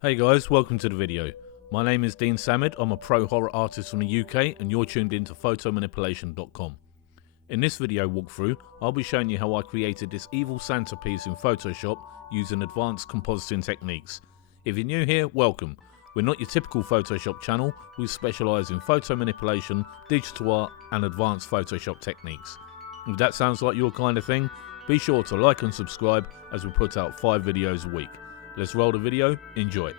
Hey guys, welcome to the video. My name is Dean Samad. I'm a pro horror artist from the UK and you're tuned in to photomanipulation.com. In this video walkthrough, I'll be showing you how I created this evil Santa piece in Photoshop using advanced compositing techniques. If you're new here, welcome. We're not your typical Photoshop channel, we specialise in photo manipulation, digital art and advanced Photoshop techniques. If that sounds like your kind of thing, be sure to like and subscribe as we put out 5 videos a week. Let's roll the video, enjoy.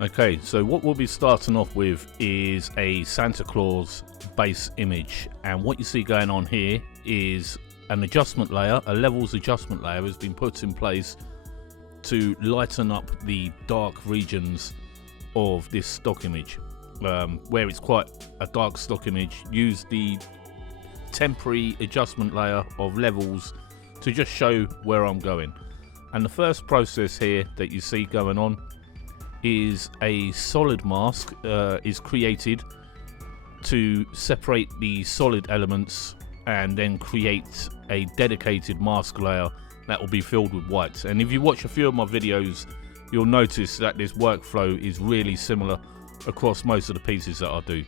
Okay, so what we'll be starting off with is a Santa Claus base image, and what you see going on here is an adjustment layer, a levels adjustment layer has been put in place to lighten up the dark regions of this stock image. Where it's quite a dark stock image, use the temporary adjustment layer of levels to just show where I'm going. And the first process here that you see going on is a solid mask is created to separate the solid elements and then create a dedicated mask layer that will be filled with white. And if you watch a few of my videos, you'll notice that this workflow is really similar across most of the pieces that I do.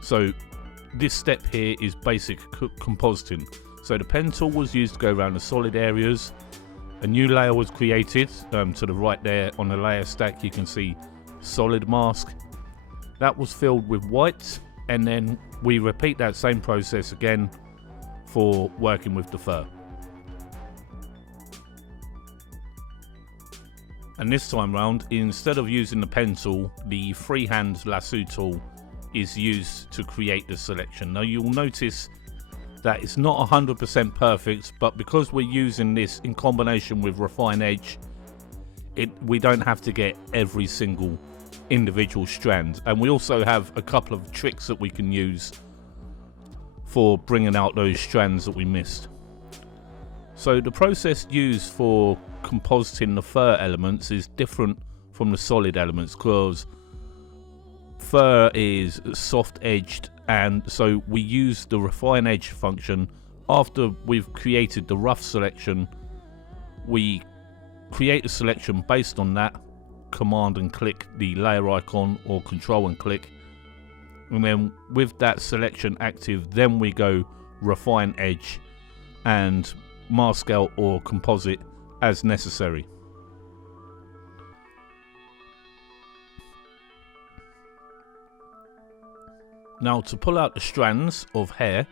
So this step here is basic compositing. So the pen tool was used to go around the solid areas. A new layer was created. To the right there on the layer stack you can see solid mask. That was filled with white, and then we repeat that same process again for working with the fur. And this time round, instead of using the pen tool, the freehand lasso tool is used to create the selection. Now you'll notice that it's not 100% perfect, but because we're using this in combination with refine edge, we don't have to get every single individual strand. And we also have a couple of tricks that we can use for bringing out those strands that we missed. So the process used for compositing the fur elements is different from the solid elements because fur is soft edged, and so we use the refine edge function. After we've created the rough selection, we create a selection based on that, command and click the layer icon or control and click, and then with that selection active, then we go refine edge and mask out or composite as necessary. Now to pull out the strands of hair,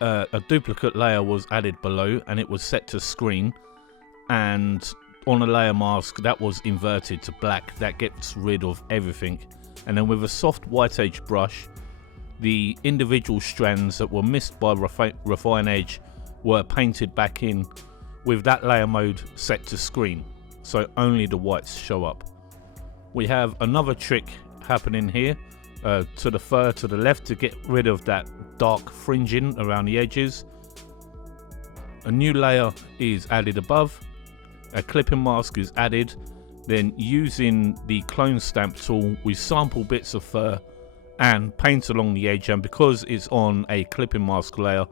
a duplicate layer was added below and it was set to screen, and on a layer mask that was inverted to black. That gets rid of everything, and then with a soft white edge brush, the individual strands that were missed by refine edge were painted back in with that layer mode set to screen, so only the whites show up. We have another trick happening here to the fur to the left to get rid of that dark fringing around the edges. A new layer is added above, a clipping mask is added, then using the clone stamp tool we sample bits of fur and paint along the edge, and because it's on a clipping mask layer,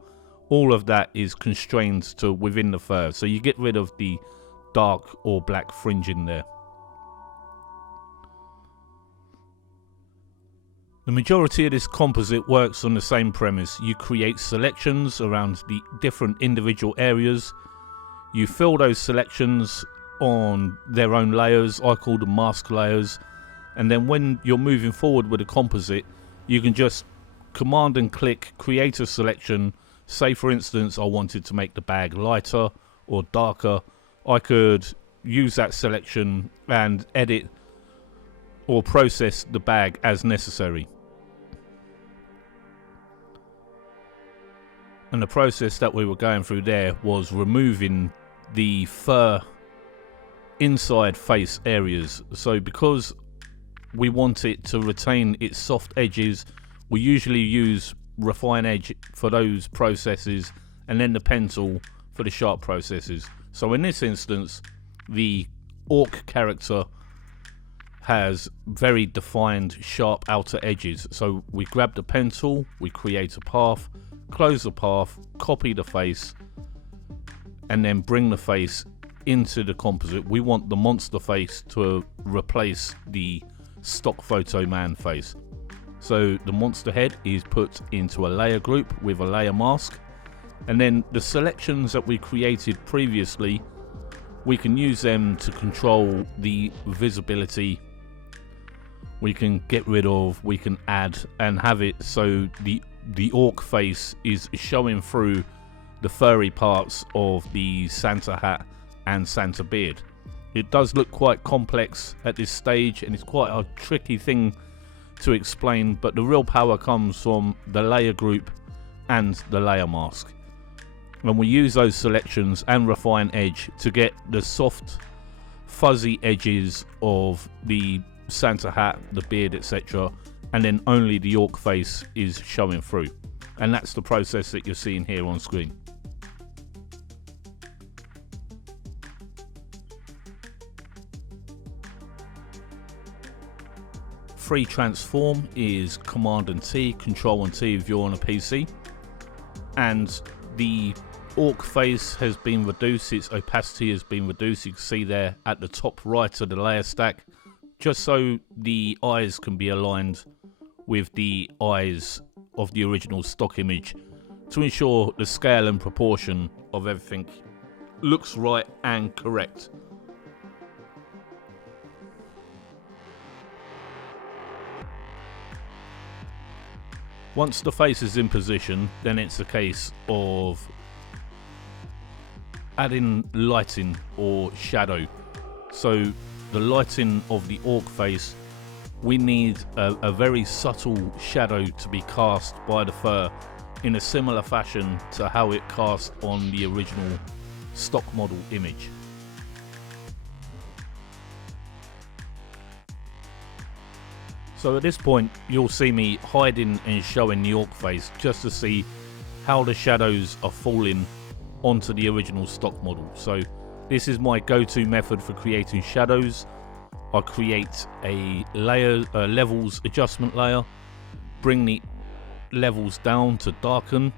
all of that is constrained to within the fur, so you get rid of the dark or black fringing there. The majority of this composite works on the same premise. You create selections around the different individual areas, you fill those selections on their own layers, I call them mask layers, and then when you're moving forward with a composite, you can just command and click, create a selection. Say for instance I wanted to make the bag lighter or darker, I could use that selection and edit or process the bag as necessary. And the process that we were going through there was removing the fur inside face areas. So because we want it to retain its soft edges, we usually use refine edge for those processes and then the pen tool for the sharp processes. So in this instance, the orc character has very defined sharp outer edges. So we grab the pen tool, we create a path, close the path, copy the face, and then bring the face into the composite. We want the monster face to replace the stock photo man face. So the monster head is put into a layer group with a layer mask, and then the selections that we created previously, we can use them to control the visibility. We can get rid of, we can add, and have it so the orc face is showing through the furry parts of the Santa hat and Santa beard. It does look quite complex at this stage, and it's quite a tricky thing to explain, but the real power comes from the layer group and the layer mask. When we use those selections and refine edge to get the soft fuzzy edges of the Santa hat, the beard, etc., and then only the orc face is showing through, and that's the process that you're seeing here on screen. Free transform is Command and T, Control and T if you're on a PC, and the orc face has been reduced, its opacity has been reduced. You can see there at the top right of the layer stack, just so the eyes can be aligned with the eyes of the original stock image to ensure the scale and proportion of everything looks right and correct. Once the face is in position, then it's a case of adding lighting or shadow. So the lighting of the orc face, we need a very subtle shadow to be cast by the fur in a similar fashion to how it cast on the original stock model image. So at this point you'll see me hiding and showing the orc face just to see how the shadows are falling onto the original stock model. So this is my go-to method for creating shadows. I create a levels adjustment layer, bring the levels down to darken,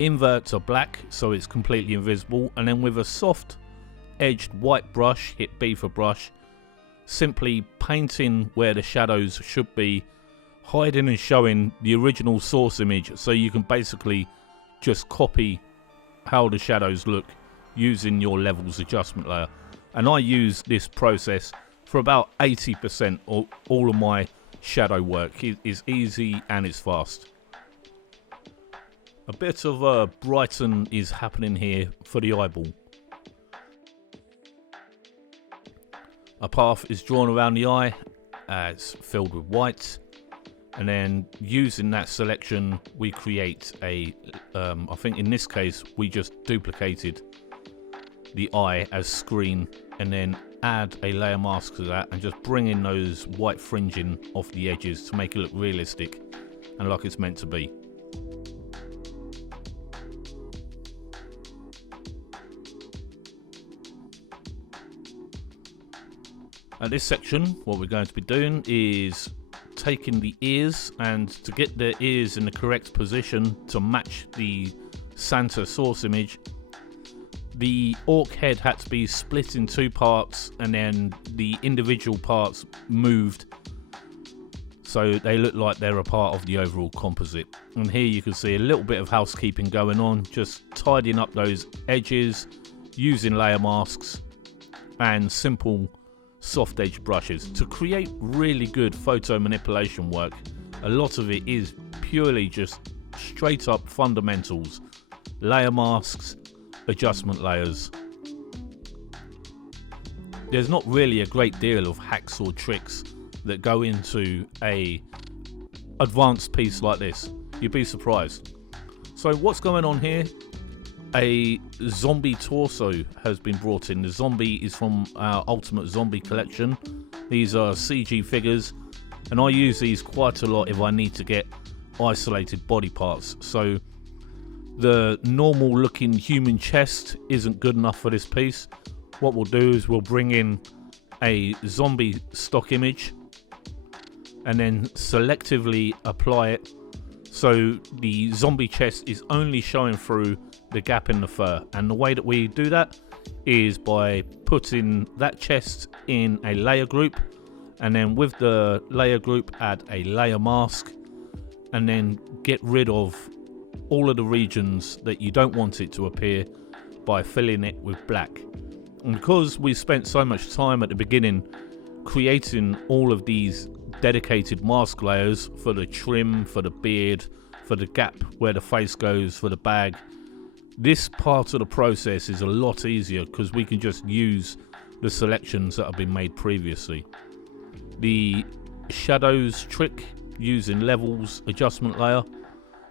invert to black so it's completely invisible, and then with a soft edged white brush, hit B for brush, simply painting where the shadows should be, hiding and showing the original source image, so you can basically just copy how the shadows look using your levels adjustment layer. And I use this process for about 80% of all of my shadow work. It is easy and it's fast. A bit of brighten is happening here for the eyeball. A path is drawn around the eye, it's filled with white, and then using that selection we create a, I think in this case we just duplicated the eye as screen, and then add a layer mask to that and just bring in those white fringing off the edges to make it look realistic and like it's meant to be. At this section, what we're going to be doing is taking the ears, and to get the ears in the correct position to match the Santa source image, the orc head had to be split in two parts and then the individual parts moved so they look like they're a part of the overall composite. And here you can see a little bit of housekeeping going on, just tidying up those edges using layer masks and simple soft edge brushes to create really good photo manipulation work. A lot of it is purely just straight up fundamentals, layer masks, adjustment layers. There's not really a great deal of hacks or tricks that go into a advanced piece like this. You'd be surprised. So what's going on here? A zombie torso has been brought in. The zombie is from our Ultimate Zombie collection. These are CG figures, and I use these quite a lot if I need to get isolated body parts. So the normal looking human chest isn't good enough for this piece. What we'll do is we'll bring in a zombie stock image and then selectively apply it so the zombie chest is only showing through the gap in the fur. And the way that we do that is by putting that chest in a layer group, and then with the layer group add a layer mask, and then get rid of all of the regions that you don't want it to appear by filling it with black. And because we spent so much time at the beginning creating all of these dedicated mask layers for the trim, for the beard, for the gap where the face goes, for the bag, this part of the process is a lot easier because we can just use the selections that have been made previously. The shadows trick using levels adjustment layer,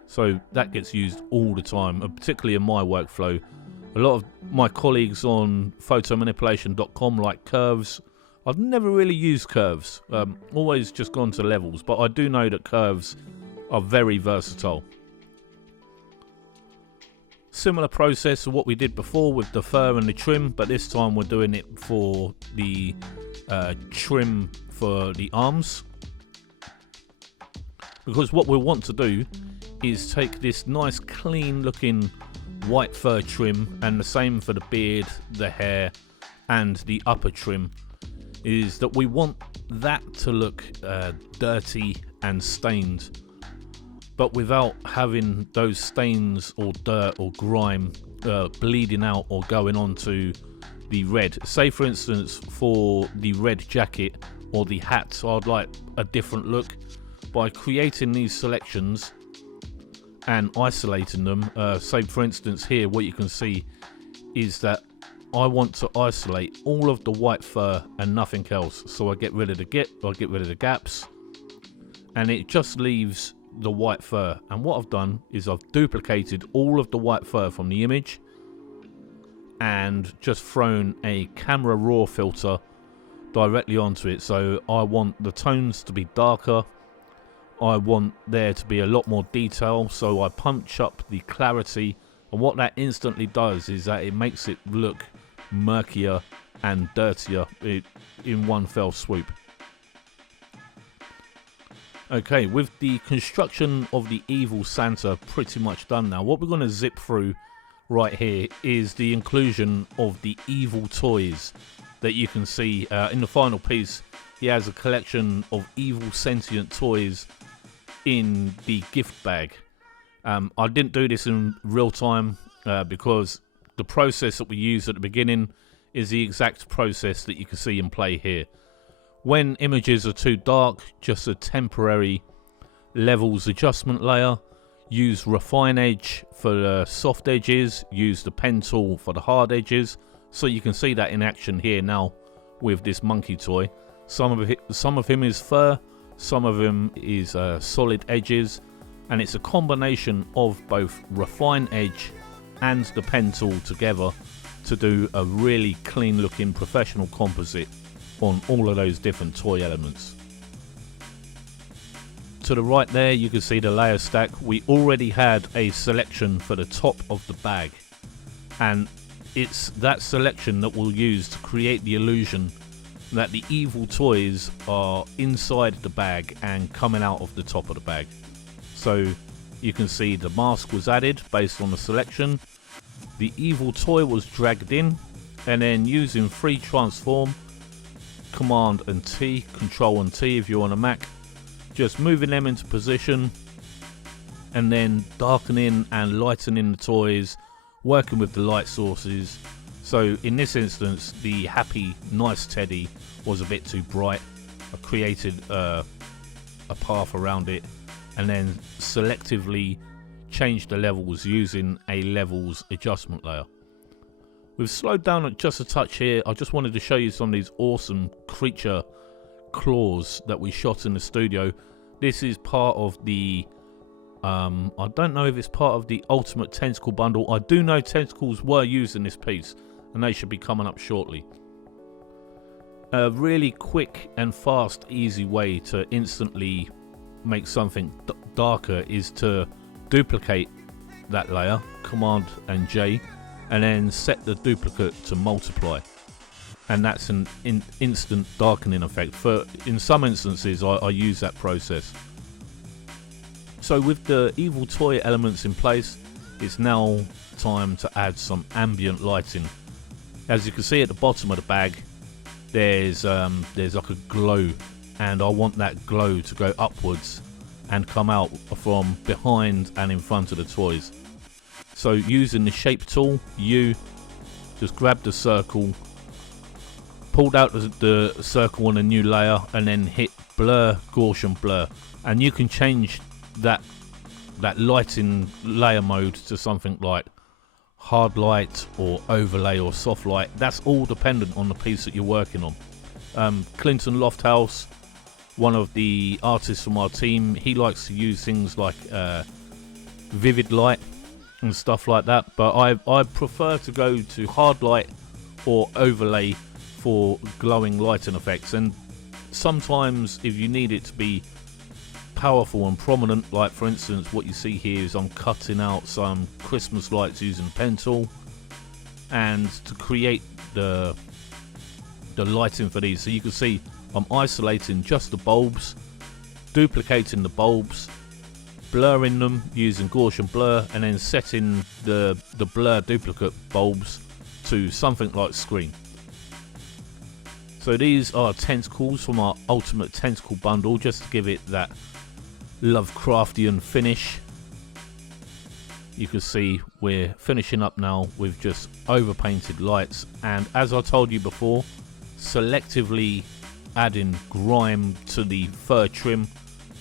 so that gets used all the time, particularly in my workflow. A lot of my colleagues on photomanipulation.com like curves. I've never really used curves, always just gone to levels, but I do know that curves are very versatile. Similar process to what we did before with the fur and the trim, but this time we're doing it for the trim for the arms. Because what we want to do is take this nice clean looking white fur trim, and the same for the beard, the hair and the upper trim, is that we want that to look dirty and stained, but without having those stains or dirt or grime bleeding out or going onto the red. Say for instance for the red jacket or the hat, I'd like a different look. By creating these selections and isolating them, say for instance here, what you can see is that I want to isolate all of the white fur and nothing else. So I get rid of the gaps, and it just leaves the white fur. And what I've done is I've duplicated all of the white fur from the image and just thrown a camera raw filter directly onto it. So I want the tones to be darker, I want there to be a lot more detail, so I punch up the clarity, and what that instantly does is that it makes it look murkier and dirtier in one fell swoop. Okay, with the construction of the evil Santa pretty much done now, what we're going to zip through right here is the inclusion of the evil toys that you can see in the final piece. He has a collection of evil sentient toys in the gift bag. I didn't do this in real time because the process that we used at the beginning is the exact process that you can see in play here. When images are too dark, just a temporary levels adjustment layer, use refine edge for the soft edges, use the pen tool for the hard edges, so you can see that in action here now with this monkey toy. Some of him is fur, some of him is solid edges, and it's a combination of both refine edge and the pen tool together to do a really clean looking professional composite on all of those different toy elements. To the right there you can see the layer stack. We already had a selection for the top of the bag, and it's that selection that we'll use to create the illusion that the evil toys are inside the bag and coming out of the top of the bag. So you can see the mask was added based on the selection, the evil toy was dragged in, and then using free transform, Command and T, Control and T if you're on a Mac, just moving them into position and then darkening and lightening the toys, working with the light sources. So in this instance the happy nice teddy was a bit too bright. I created a path around it and then selectively changed the levels using a levels adjustment layer. We've slowed down just a touch here. I just wanted to show you some of these awesome creature claws that we shot in the studio. This is part of the I don't know if it's part of the Ultimate Tentacle bundle. I do know tentacles were used in this piece and they should be coming up shortly. A really quick and fast, easy way to instantly make something darker is to duplicate that layer, Command and J, and then set the duplicate to multiply. and that's an instant darkening effect. In some instances I use that process. So with the evil toy elements in place, it's now time to add some ambient lighting. As you can see at the bottom of the bag, there's like a glow, and I want that glow to go upwards and come out from behind and in front of the toys. So using the shape tool, you just grab the circle, pulled out the circle on a new layer, and then hit blur, Gaussian blur, and you can change that lighting layer mode to something like hard light or overlay or soft light. That's all dependent on the piece that you're working on. Clinton Lofthouse, one of the artists from our team, he likes to use things like vivid light and stuff like that, but I prefer to go to hard light or overlay for glowing lighting effects. And sometimes if you need it to be powerful and prominent, like for instance what you see here is I'm cutting out some Christmas lights using pen tool, and to create the lighting for these, so you can see I'm isolating just the bulbs, duplicating the bulbs, blurring them using Gaussian blur, and then setting the blur duplicate bulbs to something like screen. So these are tentacles from our Ultimate Tentacle bundle, just to give it that Lovecraftian finish. You can see we're finishing up now with just overpainted lights, and as I told you before, selectively adding grime to the fur trim.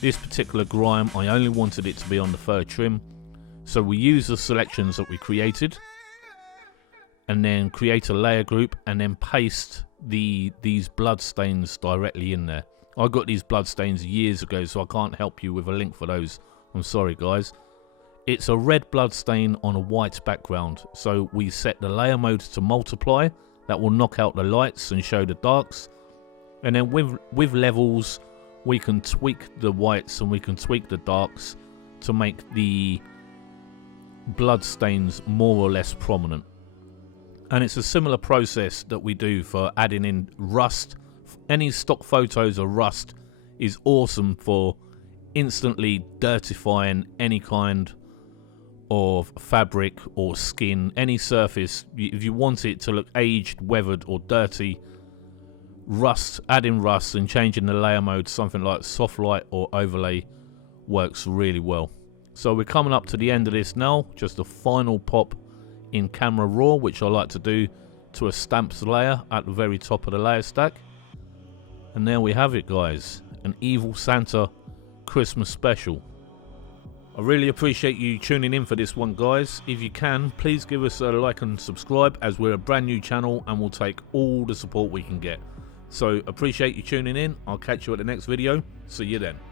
This particular grime, I only wanted it to be on the fur trim, so we use the selections that we created and then create a layer group and then paste these blood stains directly in there. I got these blood stains years ago, so I can't help you with a link for those. I'm sorry guys. It's a red blood stain on a white background, so we set the layer mode to multiply. That will knock out the lights and show the darks, and then with levels we can tweak the whites and we can tweak the darks to make the blood stains more or less prominent. And it's a similar process that we do for adding in rust. Any stock photos of rust is awesome for instantly dirtifying any kind of fabric or skin, any surface. If you want it to look aged, weathered or dirty, adding rust and changing the layer mode to something like soft light or overlay works really well. So we're coming up to the end of this now, just a final pop in camera raw, which I like to do to a stamped layer at the very top of the layer stack. And there we have it guys, an Evil Santa Christmas special. I really appreciate you tuning in for this one guys. If you can, please give us a like and subscribe, as we're a brand new channel and we'll take all the support we can get. So appreciate you tuning in. I'll catch you at the next video. See you then.